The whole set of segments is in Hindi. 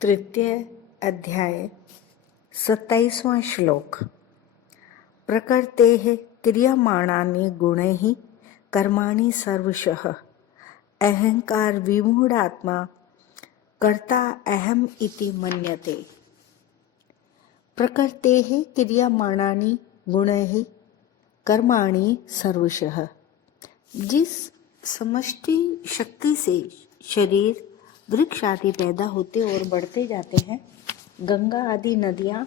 तृतीय अध्याय 27वां श्लोक। प्रकृतेः क्रियमाणानि गुणैः कर्माणि सर्वशः अहंकार विमूढात्मा कर्ता अहम इति मन्यते। प्रकृतेः क्रियमाणानि गुणैः कर्माणि सर्वशः। जिस समष्टि शक्ति से शरीर वृक्ष आदि पैदा होते और बढ़ते जाते हैं, गंगा आदि नदियाँ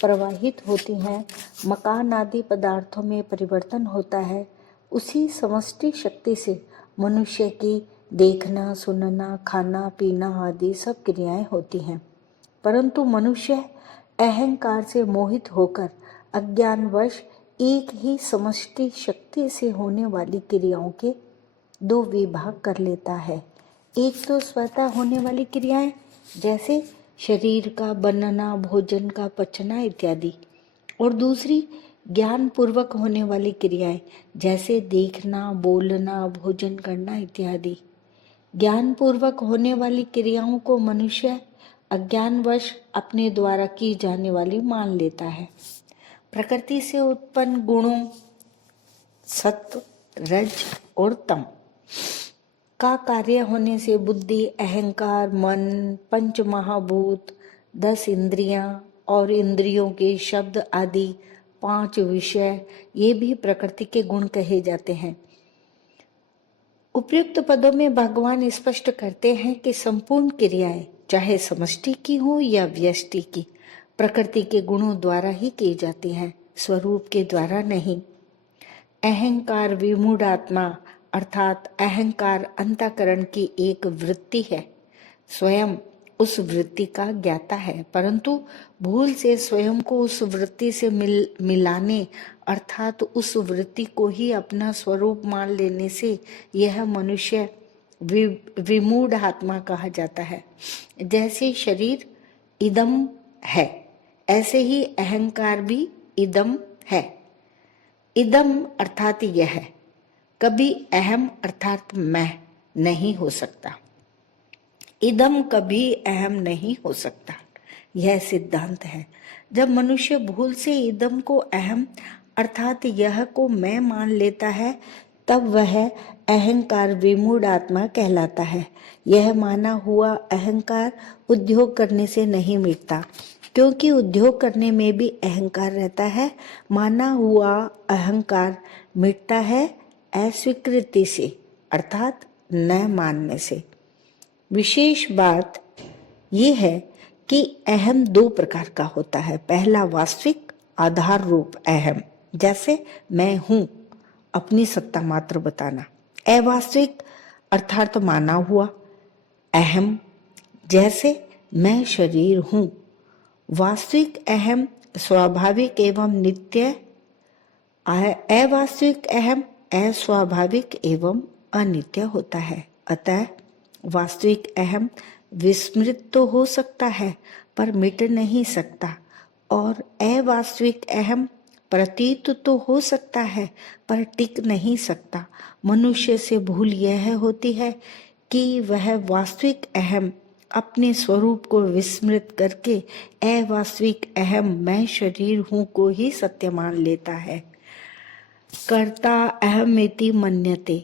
प्रवाहित होती हैं, मकान आदि पदार्थों में परिवर्तन होता है, उसी समष्टि शक्ति से मनुष्य की देखना, सुनना, खाना, पीना आदि सब क्रियाएं होती हैं। परंतु मनुष्य अहंकार से मोहित होकर अज्ञानवश एक ही समष्टि शक्ति से होने वाली क्रियाओं के दो विभाग कर लेता है। एक तो स्वतः होने वाली क्रियाएं जैसे शरीर का बनना, भोजन का पचना इत्यादि, और दूसरी ज्ञान पूर्वक होने वाली क्रियाएं जैसे देखना, बोलना, भोजन करना इत्यादि। ज्ञान पूर्वक होने वाली क्रियाओं को मनुष्य अज्ञानवश अपने द्वारा की जाने वाली मान लेता है। प्रकृति से उत्पन्न गुणों सत्व, रज और तम का कार्य होने से बुद्धि, अहंकार, मन, पंच महाभूत, 10 इंद्रियां और इंद्रियों के शब्द आदि 5 विषय, ये भी प्रकृति के गुण कहे जाते हैं। उपयुक्त पदों में भगवान स्पष्ट करते हैं कि संपूर्ण क्रियाएं चाहे समष्टि की हो या व्यष्टि की, प्रकृति के गुणों द्वारा ही की जाती हैं, स्वरूप के द्वारा नहीं। अहंकार विमूढ़ात्मा अर्थात अहंकार अंतःकरण की एक वृत्ति है, स्वयं उस वृत्ति का ज्ञाता है, परंतु भूल से स्वयं को उस वृत्ति से मिलाने अर्थात उस वृत्ति को ही अपना स्वरूप मान लेने से यह मनुष्य विमूढ़ आत्मा कहा जाता है। जैसे शरीर इदम है, ऐसे ही अहंकार भी इदम है। इदम अर्थात यह है, कभी अहम अर्थात मैं नहीं हो सकता। इदम कभी अहम नहीं हो सकता, यह सिद्धांत है। जब मनुष्य भूल से इदम को अहम अर्थात यह को मैं मान लेता है, तब वह अहंकार विमूढ़ आत्मा कहलाता है। यह माना हुआ अहंकार उद्योग करने से नहीं मिटता, क्योंकि उद्योग करने में भी अहंकार रहता है। माना हुआ अहंकार मिटता है अस्वीकृति से अर्थात न मानने से। विशेष बात यह है कि अहम 2 प्रकार का होता है। पहला वास्तविक आधार रूप अहम, जैसे मैं हूं, अपनी सत्ता मात्र बताना। अवास्तविक अर्थात माना हुआ अहम, जैसे मैं शरीर हूं। वास्तविक अहम स्वाभाविक एवं नित्य, अवास्तविक अहम अस्वाभाविक एवं अनित्य होता है। अतः वास्तविक अहम विस्मृत तो हो सकता है पर मिट नहीं सकता, और अवास्तविक अहम प्रतीत तो हो सकता है पर टिक नहीं सकता। मनुष्य से भूल यह होती है कि वह वास्तविक अहम अपने स्वरूप को विस्मृत करके अवास्तविक अहम मैं शरीर हूं को ही सत्य मान लेता है। कर्ता अहमेति मन्यते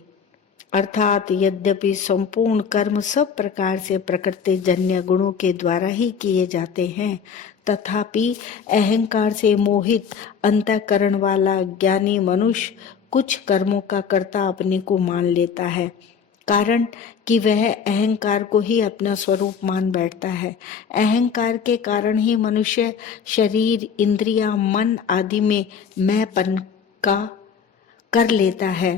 अर्थात यद्यपि संपूर्ण कर्म सब प्रकार से प्रकृति जन्य गुणों के द्वारा ही किए जाते हैं, तथापि अहंकार से मोहित अंतःकरण वाला ज्ञानी मनुष्य कुछ कर्मों का कर्ता अपने को मान लेता है, कारण कि वह अहंकार को ही अपना स्वरूप मान बैठता है। अहंकार के कारण ही मनुष्य शरीर, इंद्रियां, मन आदि में मैंपन का कर लेता है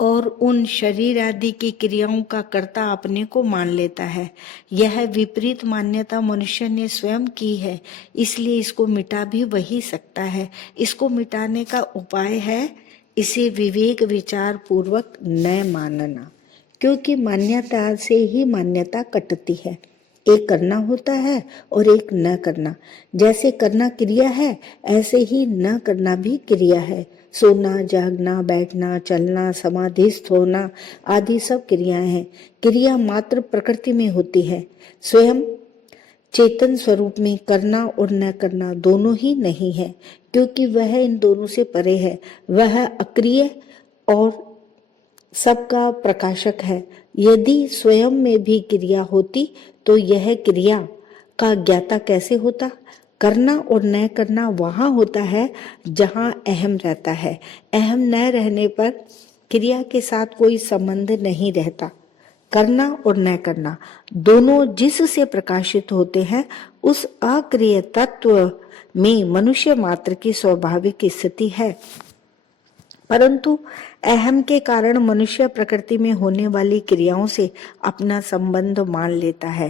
और उन शरीर आदि की क्रियाओं का कर्ता अपने को मान लेता है। यह विपरीत मान्यता मनुष्य ने स्वयं की है, इसलिए इसको मिटा भी वही सकता है। इसको मिटाने का उपाय है इसे विवेक विचार पूर्वक न मानना, क्योंकि मान्यता से ही मान्यता कटती है। एक करना होता है और एक न करना। जैसे करना क्रिया है, ऐसे ही न करना भी क्रिया है। सोना, जागना, बैठना, चलना, समाधिस्थ होना आदि सब क्रियाएं हैं। क्रिया मात्र प्रकृति में होती है, स्वयं चेतन स्वरूप में करना और न करना दोनों ही नहीं है, क्योंकि वह इन दोनों से परे है। वह अक्रिय और सबका प्रकाशक है। यदि स्वयं में भी क्रिया होती तो यह क्रिया का ज्ञाता कैसे होता? करना और न करना वहां होता है जहां अहम रहता है। अहम न रहने पर क्रिया के साथ कोई संबंध नहीं रहता। करना और न करना दोनों जिससे प्रकाशित होते हैं, उस अक्रिय तत्व में मनुष्य मात्र की स्वाभाविक स्थिति है। परंतु अहम के कारण मनुष्य प्रकृति में होने वाली क्रियाओं से अपना संबंध मान लेता है।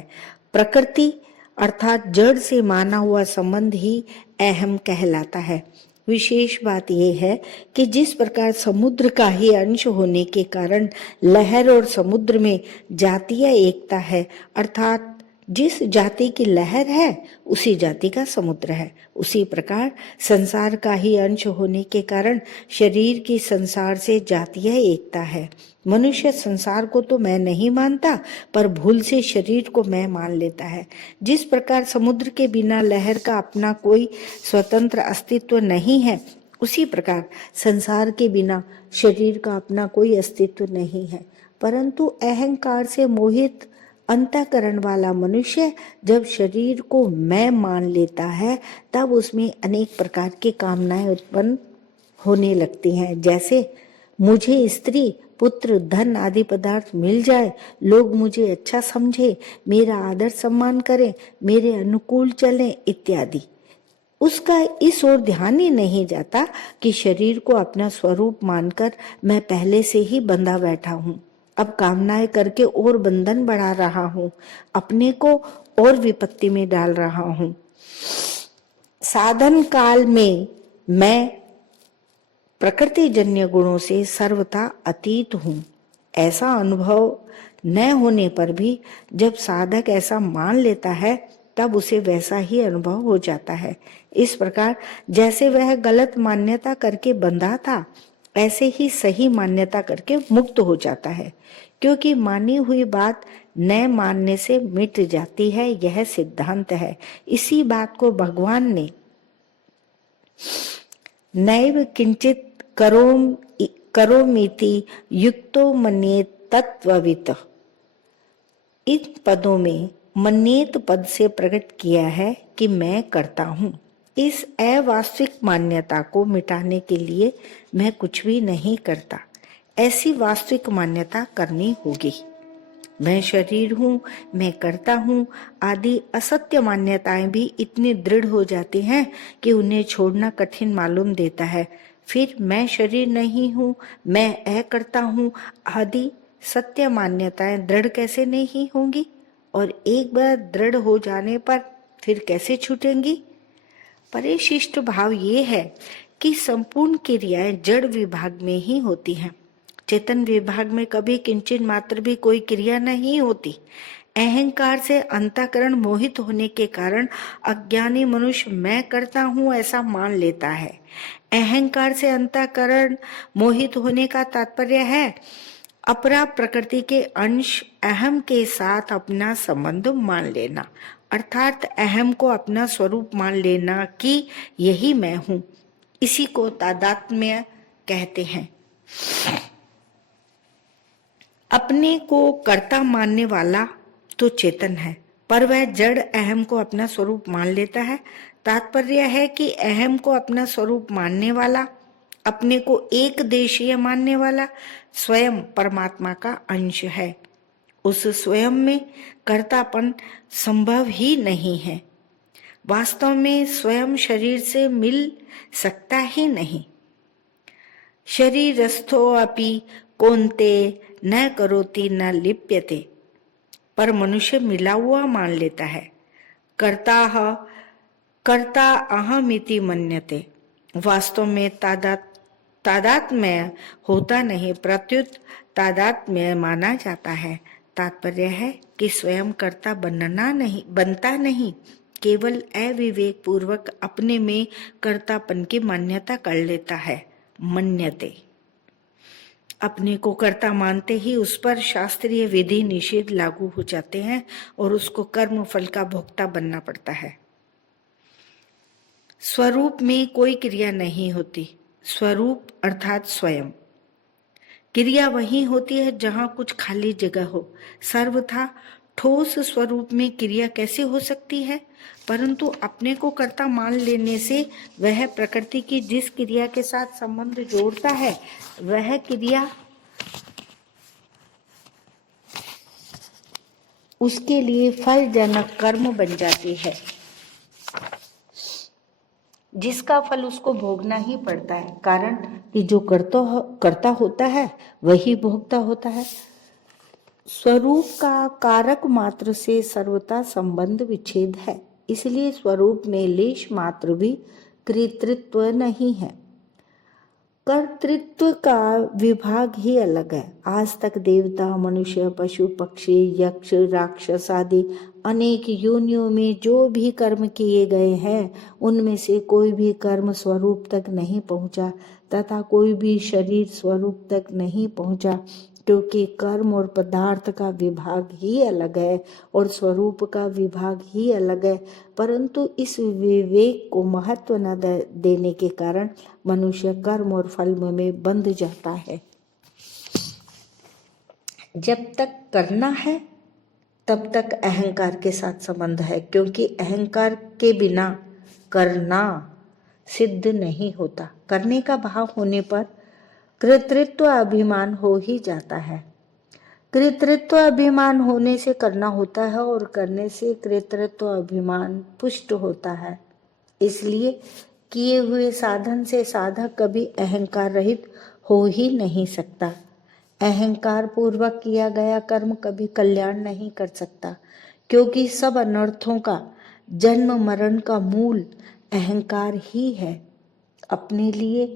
प्रकृति अर्थात जड़ से माना हुआ संबंध ही अहम कहलाता है। विशेष बात यह है कि जिस प्रकार समुद्र का ही अंश होने के कारण लहर और समुद्र में जातीय एकता है, अर्थात जिस जाति की लहर है उसी जाति का समुद्र है, उसी प्रकार संसार का ही अंश होने के कारण शरीर की संसार से जातीय एकता है। मनुष्य संसार को तो मैं नहीं मानता, पर भूल से शरीर को मैं मान लेता है। जिस प्रकार समुद्र के बिना लहर का अपना कोई स्वतंत्र अस्तित्व नहीं है, उसी प्रकार संसार के बिना शरीर का अपना कोई अस्तित्व नहीं है। परंतु अहंकार से मोहित अंतःकरण वाला मनुष्य जब शरीर को मैं मान लेता है, तब उसमें अनेक प्रकार की कामनाएं उत्पन्न होने लगती हैं। जैसे मुझे स्त्री, पुत्र, धन आदि पदार्थ मिल जाए, लोग मुझे अच्छा समझे, मेरा आदर सम्मान करें, मेरे अनुकूल चलें इत्यादि। उसका इस ओर ध्यान ही नहीं जाता कि शरीर को अपना स्वरूप मानकर मैं पहले से ही बंधा बैठा हूँ। अब कामनाएं करके और बंधन बढ़ा रहा हूँ, अपने को और विपत्ति में डाल रहा हूँ। साधन काल में मैं प्रकृति जन्य गुणों से सर्वथा अतीत हूँ, ऐसा अनुभव न होने पर भी जब साधक ऐसा मान लेता है, तब उसे वैसा ही अनुभव हो जाता है। इस प्रकार जैसे वह गलत मान्यता करके बंधा था, ऐसे ही सही मान्यता करके मुक्त हो जाता है, क्योंकि मानी हुई बात न मानने से मिट जाती है, यह सिद्धांत है। इसी बात को भगवान ने नैव किंचित करोमीति युक्तो मन्येत तत्त्ववित्, इन पदों में मन्येत पद से प्रकट किया है कि मैं करता हूँ। इस अवास्तविक मान्यता को मिटाने के लिए मैं कुछ भी नहीं करता, ऐसी वास्तविक मान्यता करनी होगी। मैं शरीर हूँ, मैं करता हूँ आदि असत्य मान्यताएं भी इतनी दृढ़ हो जाती हैं कि उन्हें छोड़ना कठिन मालूम देता है। फिर मैं शरीर नहीं हूँ, मैं करता हूँ आदि सत्य मान्यताएं दृढ़ कैसे नहीं होंगी, और एक बार दृढ़ हो जाने पर फिर कैसे छूटेंगी? परिशिष्ट भाव ये है कि संपूर्ण क्रियाएं जड़ विभाग में ही होती हैं। चेतन विभाग में कभी किंचित मात्र भी कोई क्रिया नहीं होती। अहंकार से अंतःकरण मोहित होने के कारण अज्ञानी मनुष्य मैं करता हूँ ऐसा मान लेता है। अहंकार से अंतःकरण मोहित होने का तात्पर्य है अपरा प्रकृति के अंश अहम के साथ अपना संबंध मान लेना, अर्थात अहम को अपना स्वरूप मान लेना कि यही मैं हूँ। इसी को तादात्म्य कहते हैं। अपने को कर्ता मानने वाला तो चेतन है, पर वह जड़ अहम को अपना स्वरूप मान लेता है। तात्पर्य है कि अहम को अपना स्वरूप मानने वाला, अपने को एक देशीय मानने वाला स्वयं परमात्मा का अंश है। उस स्वयं में कर्तापन संभव ही नहीं है। वास्तव में स्वयं शरीर से मिल सकता ही नहीं। शरीरस्थो अपि कौन्ते न करोति न लिप्यते, पर मनुष्य मिला हुआ मान लेता है। कर्ता अहमिति मन्यते, वास्तव में तादात्म्य होता नहीं, प्रत्युत तादात्म्य माना जाता है। तात्पर्य है कि स्वयं कर्ता बनता नहीं, केवल अविवेक पूर्वक अपने में कर्तापन की मान्यता कर लेता है। मन्यते। अपने को कर्ता मानते ही उस पर शास्त्रीय विधि निषेध लागू हो जाते हैं और उसको कर्म फल का भोक्ता बनना पड़ता है। स्वरूप में कोई क्रिया नहीं होती। स्वरूप अर्थात स्वयं। क्रिया वही होती है जहां कुछ खाली जगह हो। सर्वथा ठोस स्वरूप में क्रिया कैसे हो सकती है? परंतु अपने को कर्ता मान लेने से वह प्रकृति की जिस क्रिया के साथ संबंध जोड़ता है वह क्रिया उसके लिए फलजनक कर्म बन जाती है, जिसका फल उसको भोगना ही पड़ता है। कारण कि जो करता होता है वही भोगता होता है। स्वरूप का कारक मात्र से सर्वथा संबंध विच्छेद है, इसलिए स्वरूप में लेश मात्र भी कर्तृत्व नहीं है। कर्तृत्व का विभाग ही अलग है। आज तक देवता, मनुष्य, पशु, पक्षी, यक्ष, राक्षस आदि अनेक योनियों में जो भी कर्म किए गए हैं उनमें से कोई भी कर्म स्वरूप तक नहीं पहुंचा तथा कोई भी शरीर स्वरूप तक नहीं पहुंचा, क्योंकि कर्म और पदार्थ का विभाग ही अलग है और स्वरूप का विभाग ही अलग है। परंतु इस विवेक को महत्व न देने के कारण मनुष्य कर्म और फल में बंध जाता है। जब तक करना है तब तक अहंकार के साथ संबंध है, क्योंकि अहंकार के बिना करना सिद्ध नहीं होता। करने का भाव होने पर कर्तृत्व अभिमान हो ही जाता है। कर्तृत्व अभिमान होने से करना होता है और करने से कर्तृत्व अभिमान पुष्ट होता है। इसलिए किए हुए साधन से साधक कभी अहंकार रहित हो ही नहीं सकता। अहंकार पूर्वक किया गया कर्म कभी कल्याण नहीं कर सकता, क्योंकि सब अनर्थों का जन्म मरण का मूल अहंकार ही है। अपने लिए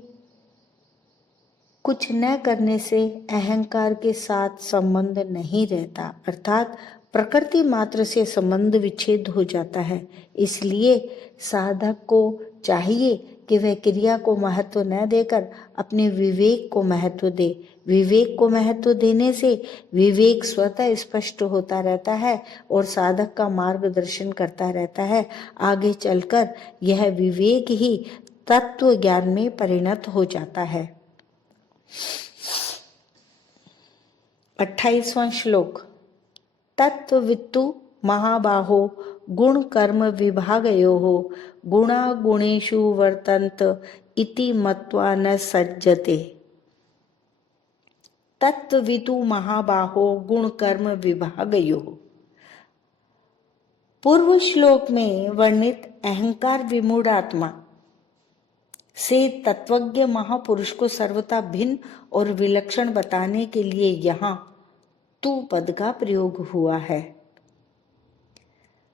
कुछ न करने से अहंकार के साथ संबंध नहीं रहता, अर्थात प्रकृति मात्र से संबंध विच्छेद हो जाता है। इसलिए साधक को चाहिए कि वह क्रिया को महत्व न देकर अपने विवेक को महत्व दे। विवेक को महत्व देने से विवेक स्वतः स्पष्ट होता रहता है और साधक का मार्गदर्शन करता रहता है। आगे चलकर यह विवेक ही तत्व ज्ञान में परिणत हो जाता है। 28वां श्लोक। तत्ववित्तु महाबाहो गुण कर्म विभागयोः गुणा गुणेषु वर्तन्त इति मत्वा न सज्जते। तत्ववितु महाबाहो गुण कर्म विभागयोः। पूर्व श्लोक में वर्णित अहंकार विमूढ़ आत्मा से तत्वज्ञ महापुरुष को सर्वथा भिन्न और विलक्षण बताने के लिए यहाँ तू पद का प्रयोग हुआ है।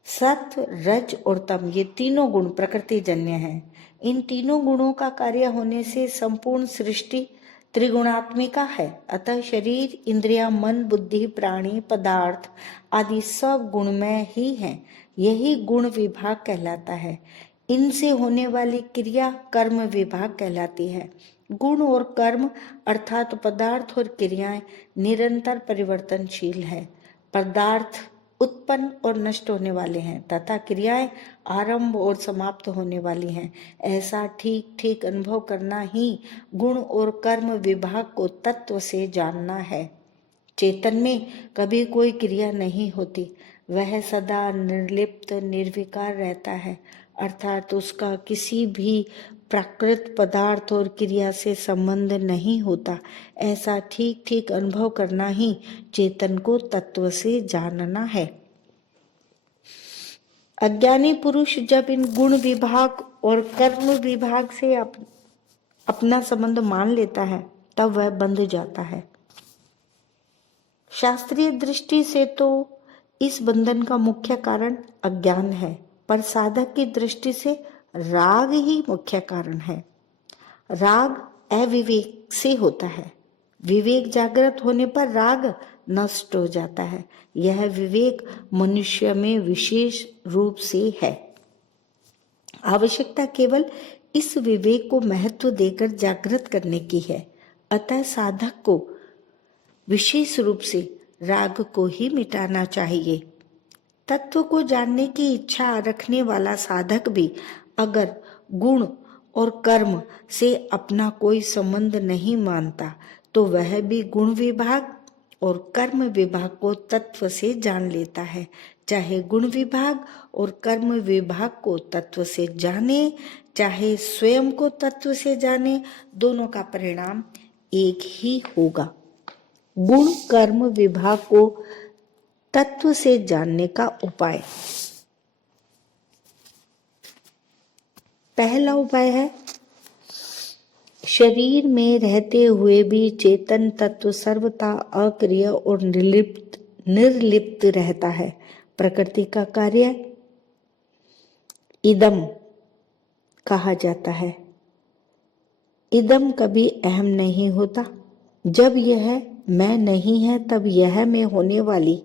सत्व, रज और तम ये तीनों गुण प्रकृति जन्य हैं। इन तीनों गुणों का कार्य होने से संपूर्ण सृष्टि त्रिगुणात्मिका है। अतः शरीर, इंद्रिया, मन, बुद्धि, प्राणी, पदार्थ आदि सब गुणमय ही हैं। यही गुण विभाग कहलाता है। इनसे होने वाली क्रिया कर्म विभाग कहलाती है। गुण और कर्म अर्थात पदार्थ और क्रियाएं निरंतर परिवर्तनशील है। पदार्थ उत्पन्न और नष्ट होने वाले हैं तथा क्रियाएं आरंभ और समाप्त होने वाली हैं। ऐसा ठीक ठीक अनुभव करना ही गुण और कर्म विभाग को तत्व से जानना है। चेतन में कभी कोई क्रिया नहीं होती, वह सदा निर्लिप्त निर्विकार रहता है, अर्थात उसका किसी भी प्राकृत पदार्थ और क्रिया से संबंध नहीं होता। ऐसा ठीक ठीक अनुभव करना ही चेतन को तत्व से जानना है। अज्ञानी पुरुष जब इन गुण विभाग और कर्म विभाग से अपना संबंध मान लेता है तब वह बंध जाता है। शास्त्रीय दृष्टि से तो इस बंधन का मुख्य कारण अज्ञान है, पर साधक की दृष्टि से राग ही मुख्य कारण है। राग अविवेक से होता है। विवेक जागृत होने पर राग नष्ट हो जाता है। यह विवेक मनुष्य में विशेष रूप से है। आवश्यकता केवल इस विवेक को महत्व देकर जागृत करने की है। अतः साधक को विशेष रूप से राग को ही मिटाना चाहिए। तत्व को जानने की इच्छा रखने वाला साधक भी अगर गुण और कर्म से अपना कोई संबंध नहीं मानता तो वह भी गुण विभाग और कर्म विभाग को तत्व से जान लेता है। चाहे गुण विभाग और कर्म विभाग को तत्व से जाने, चाहे स्वयं को तत्व से जाने, दोनों का परिणाम एक ही होगा। गुण कर्म विभाग को तत्व से जानने का उपाय। पहला उपाय है, शरीर में रहते हुए भी चेतन तत्व सर्वथा अक्रिय और निर्लिप्त रहता है। प्रकृति का कार्य इदम कहा जाता है। इदम कभी अहम नहीं होता। जब यह मैं नहीं है तब यह में होने वाली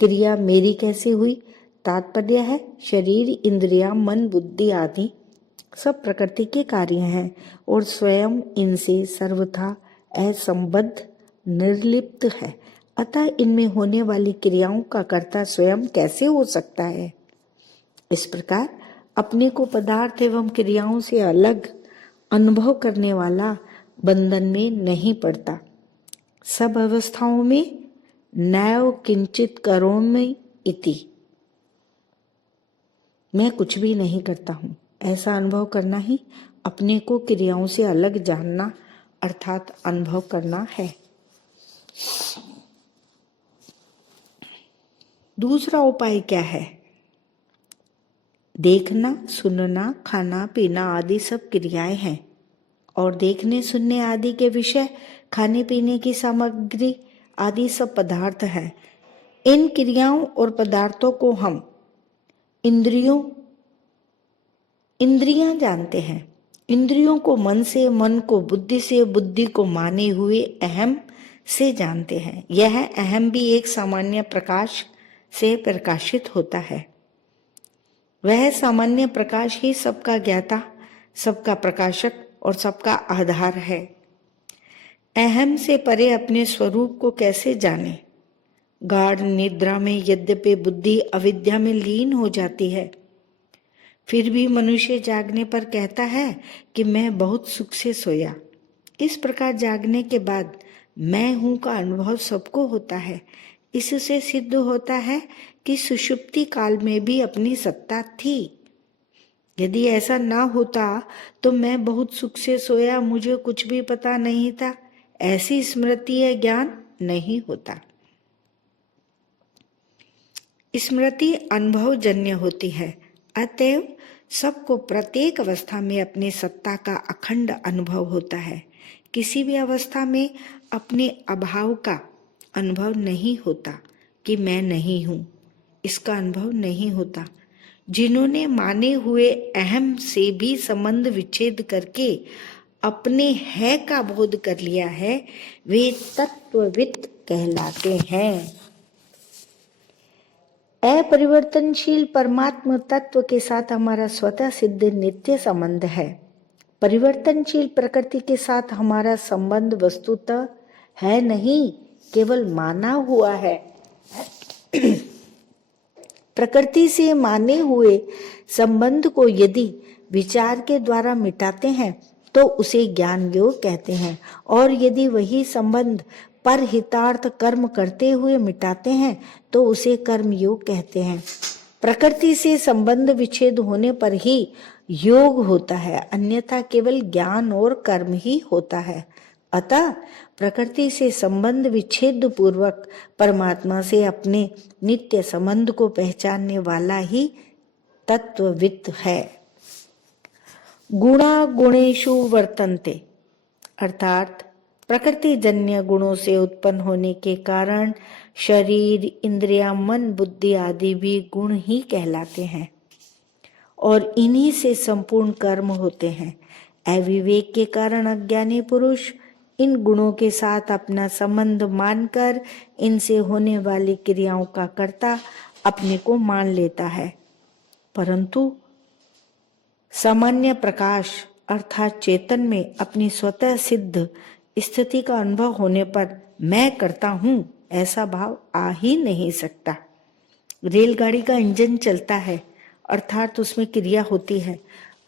क्रिया मेरी कैसे हुई? तात्पर्य है, शरीर इंद्रियां मन बुद्धि आदि सब प्रकृति के कार्य हैं और स्वयं इनसे सर्वथा असंबद्ध निर्लिप्त है। अतः इनमें होने वाली क्रियाओं का कर्ता स्वयं कैसे हो सकता है? इस प्रकार अपने को पदार्थ एवं क्रियाओं से अलग अनुभव करने वाला बंधन में नहीं पड़ता। सब अवस्थाओं में नैव किंचित करोमि इति, मैं कुछ भी नहीं करता हूं, ऐसा अनुभव करना ही अपने को क्रियाओं से अलग जानना अर्थात अनुभव करना है। दूसरा उपाय क्या है? देखना, सुनना, खाना पीना आदि सब क्रियाएं हैं और देखने सुनने आदि के विषय, खाने पीने की सामग्री आदि सब पदार्थ हैं। इन क्रियाओं और पदार्थों को हम इंद्रियां जानते हैं। इंद्रियों को मन से, मन को बुद्धि से, बुद्धि को माने हुए अहम से जानते हैं। यह अहम भी एक सामान्य प्रकाश से प्रकाशित होता है। वह सामान्य प्रकाश ही सबका ज्ञाता, सबका प्रकाशक और सबका आधार है। अहम से परे अपने स्वरूप को कैसे जाने? गाढ़ निद्रा में यद्यपि बुद्धि अविद्या में लीन हो जाती है, फिर भी मनुष्य जागने पर कहता है कि मैं बहुत सुख से सोया। इस प्रकार जागने के बाद मैं हूं का अनुभव सबको होता है। इससे सिद्ध होता है कि सुषुप्ति काल में भी अपनी सत्ता थी। यदि ऐसा ना होता तो मैं बहुत सुख से सोया, मुझे कुछ भी पता नहीं था, ऐसी स्मृति या ज्ञान नहीं होता। स्मृति अनुभवजन्य होती है। अतएव सबको प्रत्येक अवस्था में अपनी सत्ता का अखंड अनुभव होता है। किसी भी अवस्था में अपने अभाव का अनुभव नहीं होता कि मैं नहीं हूं, इसका अनुभव नहीं होता। जिन्होंने माने हुए अहम से भी संबंध विच्छेद करके अपने है का बोध कर लिया है, वे तत्वविद कहलाते हैं। अपरिवर्तनशील परमात्म तत्व के साथ हमारा स्वतः सिद्ध नित्य संबंध है। परिवर्तनशील प्रकृति के साथ हमारा संबंध वस्तुतः है नहीं, केवल माना हुआ है। प्रकृति से माने हुए संबंध को यदि विचार के द्वारा मिटाते हैं तो उसे ज्ञान योग कहते हैं, और यदि वही संबंध पर हितार्थ कर्म करते हुए मिटाते हैं तो उसे कर्म योग कहते हैं। प्रकृति से संबंध विच्छेद होने पर ही योग होता है, अन्यथा केवल ज्ञान और कर्म ही होता है। अतः प्रकृति से संबंध विच्छेद पूर्वक परमात्मा से अपने नित्य संबंध को पहचानने वाला ही तत्वविद है। गुणा गुणेषु वर्तन्ते, अर्थात प्रकृति जन्य गुणों से उत्पन्न होने के कारण शरीर, इंद्रियां, मन, बुद्धि आदि भी गुण ही कहलाते हैं और इन्हीं से संपूर्ण कर्म होते हैं। अविवेक के कारण अज्ञानी पुरुष इन गुणों के साथ अपना संबंध मानकर इनसे होने वाली क्रियाओं का कर्ता अपने को मान लेता है, परंतु सामान्य प्रकाश अर्थात चेतन में अपनी स्वतः सिद्ध स्थिति का अनुभव होने पर मैं करता हूं ऐसा भाव आ ही नहीं सकता। रेलगाड़ी का इंजन चलता है अर्थात उसमें क्रिया होती है,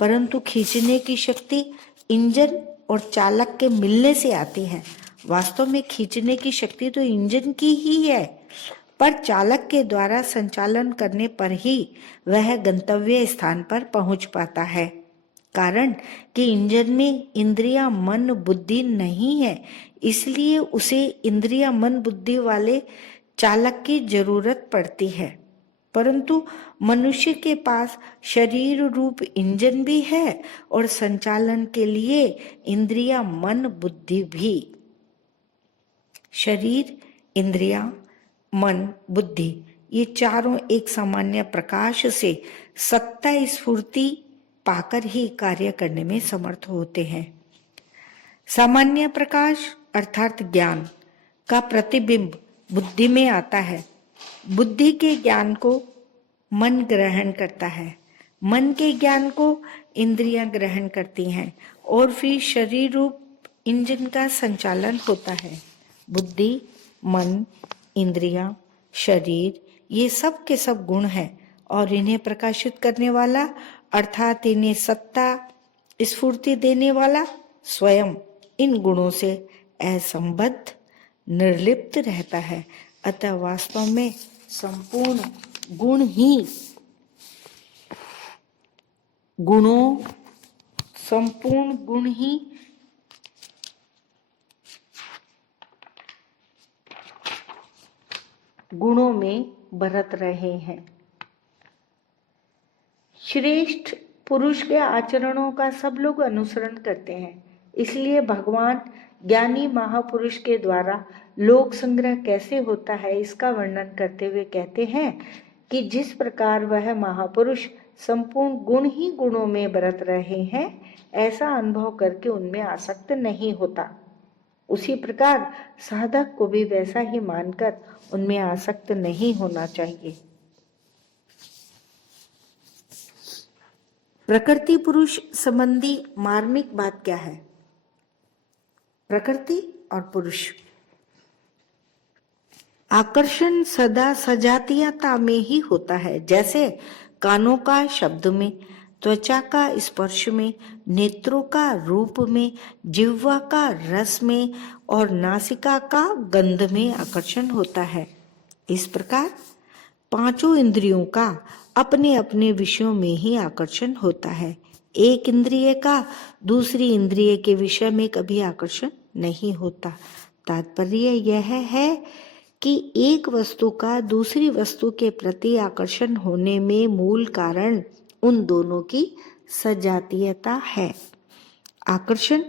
परंतु खींचने की शक्ति इंजन और चालक के मिलने से आती है। वास्तव में खींचने की शक्ति तो इंजन की ही है, पर चालक के द्वारा संचालन करने पर ही वह गंतव्य स्थान पर पहुंच पाता है। कारण कि इंजन में इंद्रिया मन बुद्धि नहीं है, इसलिए उसे इंद्रिया मन बुद्धि वाले चालक की जरूरत पड़ती है। परंतु मनुष्य के पास शरीर रूप इंजन भी है और संचालन के लिए इंद्रिया मन बुद्धि भी। शरीर, इंद्रिया, मन, बुद्धि ये चारों एक सामान्य प्रकाश से सत्ता स्फूर्ति पाकर ही कार्य करने में समर्थ होते हैं। सामान्य प्रकाश अर्थात ज्ञान का प्रतिबिंब बुद्धि में आता है। बुद्धि के ज्ञान को मन ग्रहण करता है, मन के ज्ञान को इंद्रियां ग्रहण करती हैं और फिर शरीर रूप इंजन का संचालन होता है। बुद्धि, मन, इंद्रियां, शरीर ये सब के सब गुण हैं और इन्हें प्रकाशित करने वाला अर्थात इन्हें सत्ता स्फूर्ति देने वाला स्वयं इन गुणों से असंबद्ध निर्लिप्त रहता है। अतः वास्तव में संपूर्ण गुण ही गुणों में बरत रहे हैं। श्रेष्ठ पुरुष के आचरणों का सब लोग अनुसरण करते हैं, इसलिए भगवान ज्ञानी महापुरुष के द्वारा लोक संग्रह कैसे होता है इसका वर्णन करते हुए कहते हैं कि जिस प्रकार वह महापुरुष संपूर्ण गुण ही गुणों में बरत रहे हैं, ऐसा अनुभव करके उनमें आसक्त नहीं होता, उसी प्रकार साधक को भी वैसा ही मानकर उनमें आसक्त नहीं होना चाहिए। प्रकृति पुरुष संबंधी मार्मिक बात क्या है? प्रकृति और पुरुष आकर्षण सदा सजातीयता में ही होता है। जैसे कानों का शब्द में, त्वचा का स्पर्श में, नेत्रों का रूप में, जिह्वा का रस में और नासिका का गंध में आकर्षण होता है। इस प्रकार पांचों इंद्रियों का अपने अपने विषयों में ही आकर्षण होता है। एक इंद्रिय का दूसरी इंद्रिय के विषय में कभी आकर्षण नहीं होता। तात्पर्य यह है कि एक वस्तु का दूसरी वस्तु के प्रति आकर्षण होने में मूल कारण उन दोनों की सजातीयता है। आकर्षण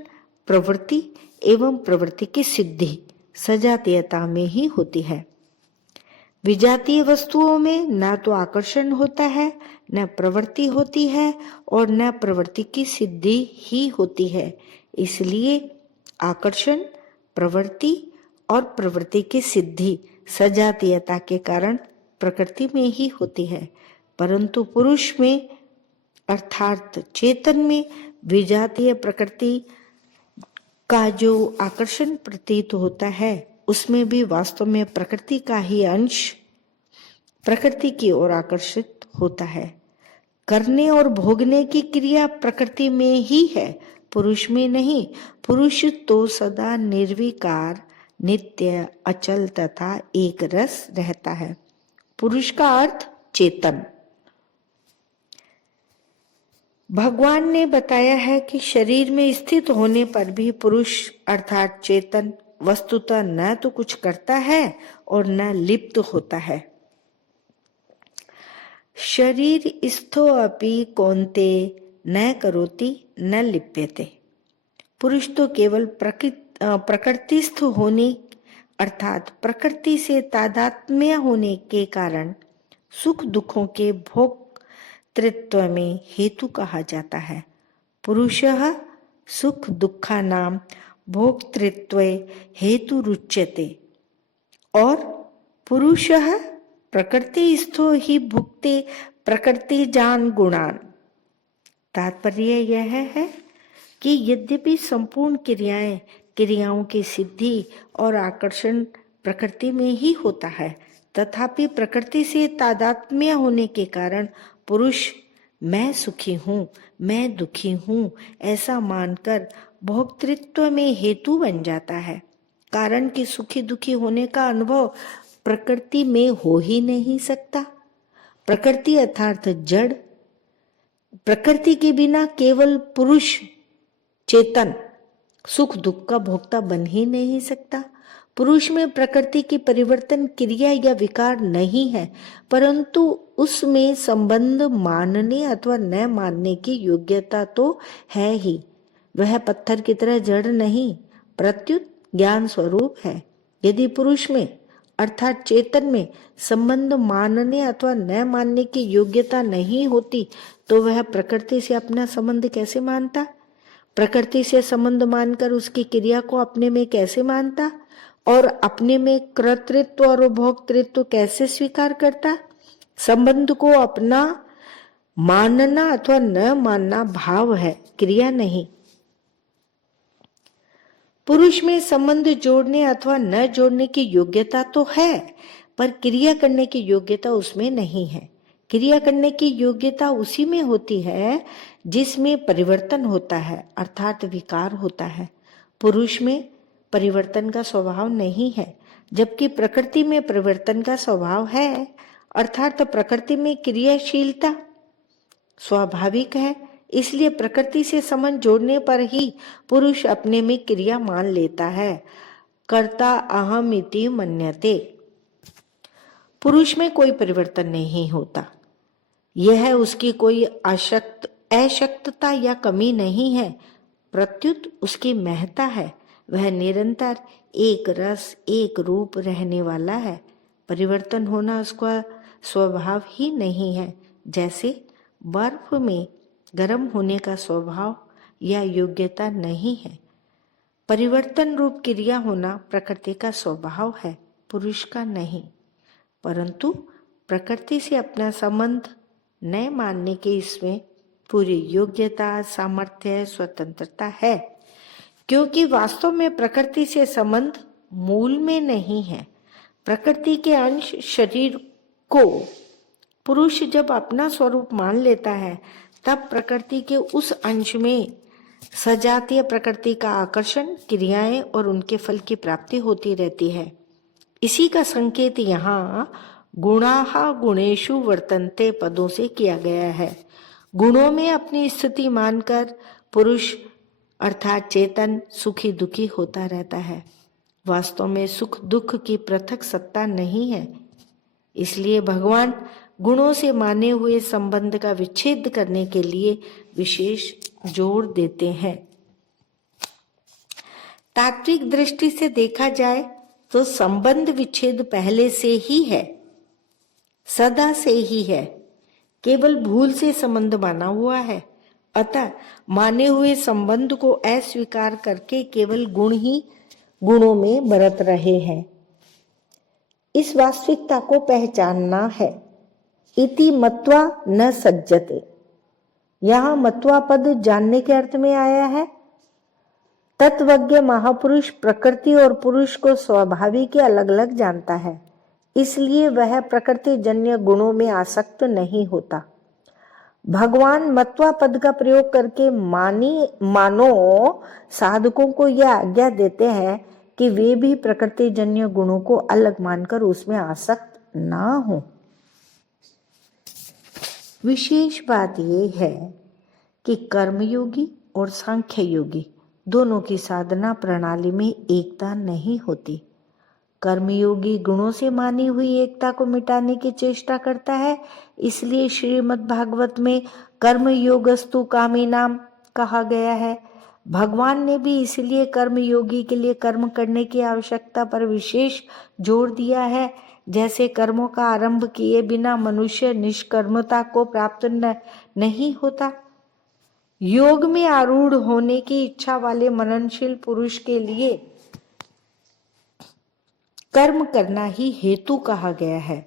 प्रवृत्ति एवं प्रवृत्ति की सिद्धि सजातीयता में ही होती है। विजातीय वस्तुओं में न तो आकर्षण होता है, न प्रवृत्ति होती है और न प्रवृत्ति की सिद्धि ही होती है। इसलिए आकर्षण, प्रवृत्ति और प्रवृत्ति की सिद्धि सजातीयता के कारण प्रकृति में ही होती है, परंतु पुरुष में अर्थात चेतन में विजातीय प्रकृति का जो आकर्षण प्रतीत होता है, उसमें भी वास्तव में प्रकृति का ही अंश प्रकृति की ओर आकर्षित होता है। करने और भोगने की क्रिया प्रकृति में ही है, पुरुष में नहीं। पुरुष तो सदा निर्विकार, नित्य, अचल तथा एक रस रहता है। पुरुष का अर्थ चेतन। भगवान ने बताया है कि शरीर में स्थित होने पर भी पुरुष अर्थात चेतन वस्तुतः न तो कुछ करता है और न लिप्त होता है। शरीर स्थो अपि कौन्ते न करोति न लिप्यते। पुरुष तो केवल प्रकृतिस्थ होने अर्थात प्रकृति से तादात्म्य होने के कारण सुख दुखों के भोक्तृत्व में हेतु कहा जाता है। पुरुषः सुख दुःखानां भोक्तृत्वे हेतु रुच्यते और पुरुषः प्रकृतिस्थो ही भुक्ते प्रकृतिजान गुणान। तात्पर्य यह है कि यद्यपि संपूर्ण क्रियाओं की सिद्धि और आकर्षण प्रकृति में ही होता है, तथापि प्रकृति से तादात्म्य होने के कारण पुरुष मैं सुखी हूँ, मैं दुखी हूँ ऐसा मानकर भोक्तृत्व में हेतु बन जाता है। कारण कि सुखी दुखी होने का अनुभव प्रकृति में हो ही नहीं सकता। प्रकृति अर्थात जड़, प्रकृति के बिना केवल पुरुष चेतन सुख दुख का भोक्ता बन ही नहीं सकता। पुरुष में प्रकृति की परिवर्तन क्रिया या विकार नहीं है, परंतु उसमें संबंध मानने अथवा न मानने की योग्यता तो है ही। वह पत्थर की तरह जड़ नहीं, प्रत्युत ज्ञान स्वरूप है। यदि पुरुष में अर्थात चेतन में संबंध मानने अथवा न मानने की योग्यता नहीं होती, तो वह प्रकृति से अपना संबंध कैसे मानता? प्रकृति से संबंध मानकर उसकी क्रिया को अपने में कैसे मानता और अपने में कर्तृत्व और भोक्तृत्व कैसे स्वीकार करता? संबंध को अपना मानना अथवा न मानना भाव है, क्रिया नहीं। पुरुष में संबंध जोड़ने अथवा न जोड़ने की योग्यता तो है, पर क्रिया करने की योग्यता उसमें नहीं है। क्रिया करने की योग्यता उसी में होती है जिसमें परिवर्तन होता है, अर्थात विकार होता है। पुरुष में परिवर्तन का स्वभाव नहीं है, जबकि प्रकृति में परिवर्तन का स्वभाव है, अर्थात प्रकृति में क्रियाशीलता स्वाभाविक है। इसलिए प्रकृति से संबंध जोड़ने पर ही पुरुष अपने में क्रिया मान लेता है। कर्ता अहम इति मन्यते। पुरुष में कोई परिवर्तन नहीं होता, यह उसकी कोई अशक्तता या कमी नहीं है, प्रत्युत उसकी महत्ता है। वह निरंतर एक रस एक रूप रहने वाला है। परिवर्तन होना उसका स्वभाव ही नहीं है, जैसे बर्फ में गर्म होने का स्वभाव या योग्यता नहीं है। परिवर्तन रूप क्रिया होना प्रकृति का स्वभाव है, पुरुष का नहीं। परंतु प्रकृति से अपना संबंध न मानने के इसमें पूरी योग्यता, सामर्थ्य, स्वतंत्रता है, क्योंकि वास्तव में प्रकृति से संबंध मूल में नहीं है। प्रकृति के अंश शरीर को पुरुष जब अपना स्वरूप मान लेता है, तब प्रकृति के उस अंश में सजातीय प्रकृति का आकर्षण, क्रियाएं और उनके फल की प्राप्ति होती रहती है। इसी का संकेत यहाँ गुणाः गुणेषु वर्तन्ते पदों से किया गया है। गुणों में अपनी स्थिति मानकर पुरुष अर्थात चेतन सुखी दुखी होता रहता है। वास्तव में सुख दुख की पृथक सत्ता नहीं है। इसलिए भगवान गुणों से माने हुए संबंध का विच्छेद करने के लिए विशेष जोर देते हैं। तात्विक दृष्टि से देखा जाए तो संबंध विच्छेद पहले से ही है, सदा से ही है, केवल भूल से संबंध माना हुआ है। अतः माने हुए संबंध को अस्वीकार करके केवल गुण ही गुणों में बरत रहे हैं। इस वास्तविकता को पहचानना है। इति मत्वा न सज्जते, यहाँ मत्वा पद जानने के अर्थ में आया है। तत्वज्ञ महापुरुष प्रकृति और पुरुष को स्वाभाविक अलग अलग जानता है, इसलिए वह प्रकृति जन्य गुणों में आसक्त नहीं होता। भगवान मत्वा पद का प्रयोग करके मानो साधकों को यह आज्ञा देते हैं कि वे भी प्रकृति जन्य गुणों को अलग मानकर उसमें आसक्त ना हो। विशेष बात यह है कि कर्मयोगी और सांख्य योगी दोनों की साधना प्रणाली में एकता नहीं होती। कर्मयोगी गुणों से मानी हुई एकता को मिटाने की चेष्टा करता है, इसलिए श्रीमद् भागवत में कर्मयोगस्तु कामिनाम कहा गया है। भगवान ने भी इसलिए कर्मयोगी के लिए कर्म करने की आवश्यकता पर विशेष जोर दिया है। जैसे कर्मों का आरंभ किए बिना मनुष्य निष्कर्मता को प्राप्त नहीं होता, योग में आरूढ़ होने की इच्छा वाले मननशील पुरुष के लिए कर्म करना ही हेतु कहा गया है।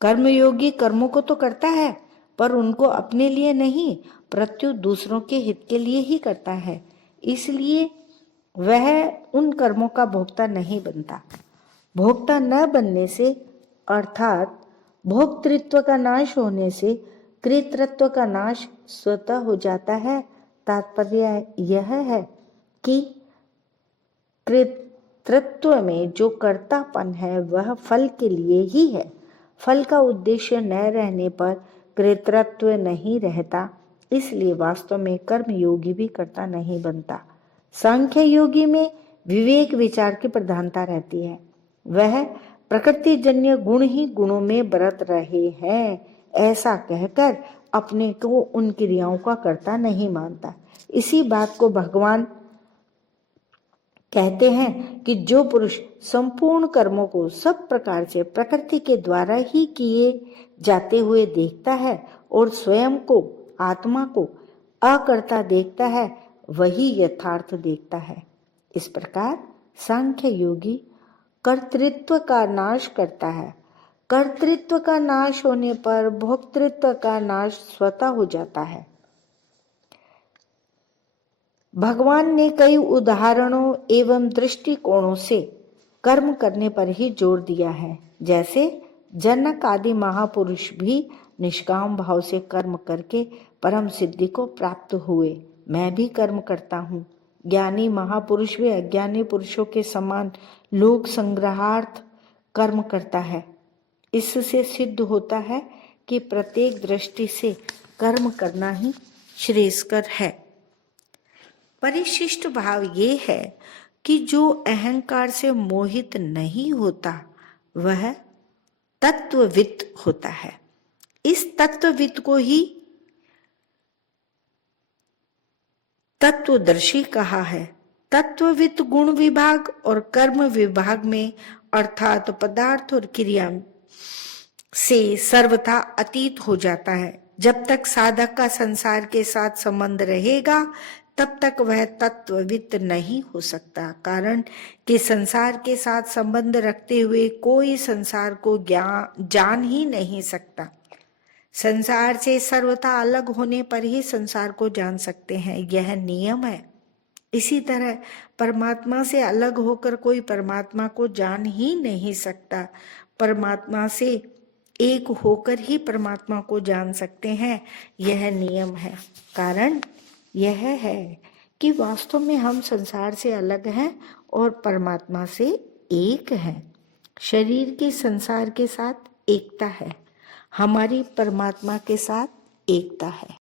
कर्मयोगी कर्मों को तो करता है, पर उनको अपने लिए नहीं, प्रत्युत दूसरों के हित के लिए ही करता है। इसलिए वह उन कर्मों का भोक्ता नहीं बनता। भोक्ता न बनने से अर्थात भोक्तृत्व का नाश होने से कृतृत्व का नाश स्वतः हो जाता है। तात्पर्य यह है कि कृतृत्व में जो कर्तापन है वह फल के लिए ही है। फल का उद्देश्य न रहने पर कृतृत्व नहीं रहता, इसलिए वास्तव में कर्म योगी भी कर्ता नहीं बनता। सांख्य योगी में विवेक विचार की प्रधानता रहती है। वह प्रकृति जन्य गुण ही गुणों में बरत रहे हैं ऐसा कहकर अपने को उन क्रियाओं का कर्ता नहीं मानता। इसी बात को भगवान कहते हैं कि जो पुरुष संपूर्ण कर्मों को सब प्रकार से प्रकृति के द्वारा ही किए जाते हुए देखता है और स्वयं को, आत्मा को अकर्ता देखता है, वही यथार्थ देखता है। इस प्रकार सांख्य योगी कर्तृत्व का नाश करता है। कर्तृत्व का नाश होने पर भोक्तृत्व का नाश स्वतः हो जाता है। भगवान ने कई उदाहरणों एवं दृष्टिकोणों से कर्म करने पर ही जोर दिया है। जैसे जनक आदि महापुरुष भी निष्काम भाव से कर्म करके परम सिद्धि को प्राप्त हुए। मैं भी कर्म करता हूँ। ज्ञानी महापुरुष भी अज्ञानी पुरुषों के समान लोक संग्रहार्थ कर्म करता है। इससे सिद्ध होता है कि प्रत्येक दृष्टि से कर्म करना ही श्रेयस्कर है। परिशिष्ट भाव ये है कि जो अहंकार से मोहित नहीं होता वह तत्ववित् होता है। इस तत्ववित् को ही तत्वदर्शी कहा है। तत्ववित् गुण विभाग और कर्म विभाग में अर्थात पदार्थ और क्रिया से सर्वथा अतीत हो जाता है। जब तक साधक का संसार के साथ संबंध रहेगा तब तक वह तत्ववित् नहीं हो सकता। कारण कि संसार के साथ संबंध रखते हुए कोई संसार को जान ही नहीं सकता। संसार से सर्वथा अलग होने पर ही संसार को जान सकते हैं, यह नियम है। इसी तरह परमात्मा से अलग होकर कोई परमात्मा को जान ही नहीं सकता। परमात्मा से एक होकर ही परमात्मा को जान सकते हैं, यह नियम है। कारण यह है कि वास्तव में हम संसार से अलग हैं और परमात्मा से एक हैं। शरीर की संसार के साथ एकता है, हमारी परमात्मा के साथ एकता है।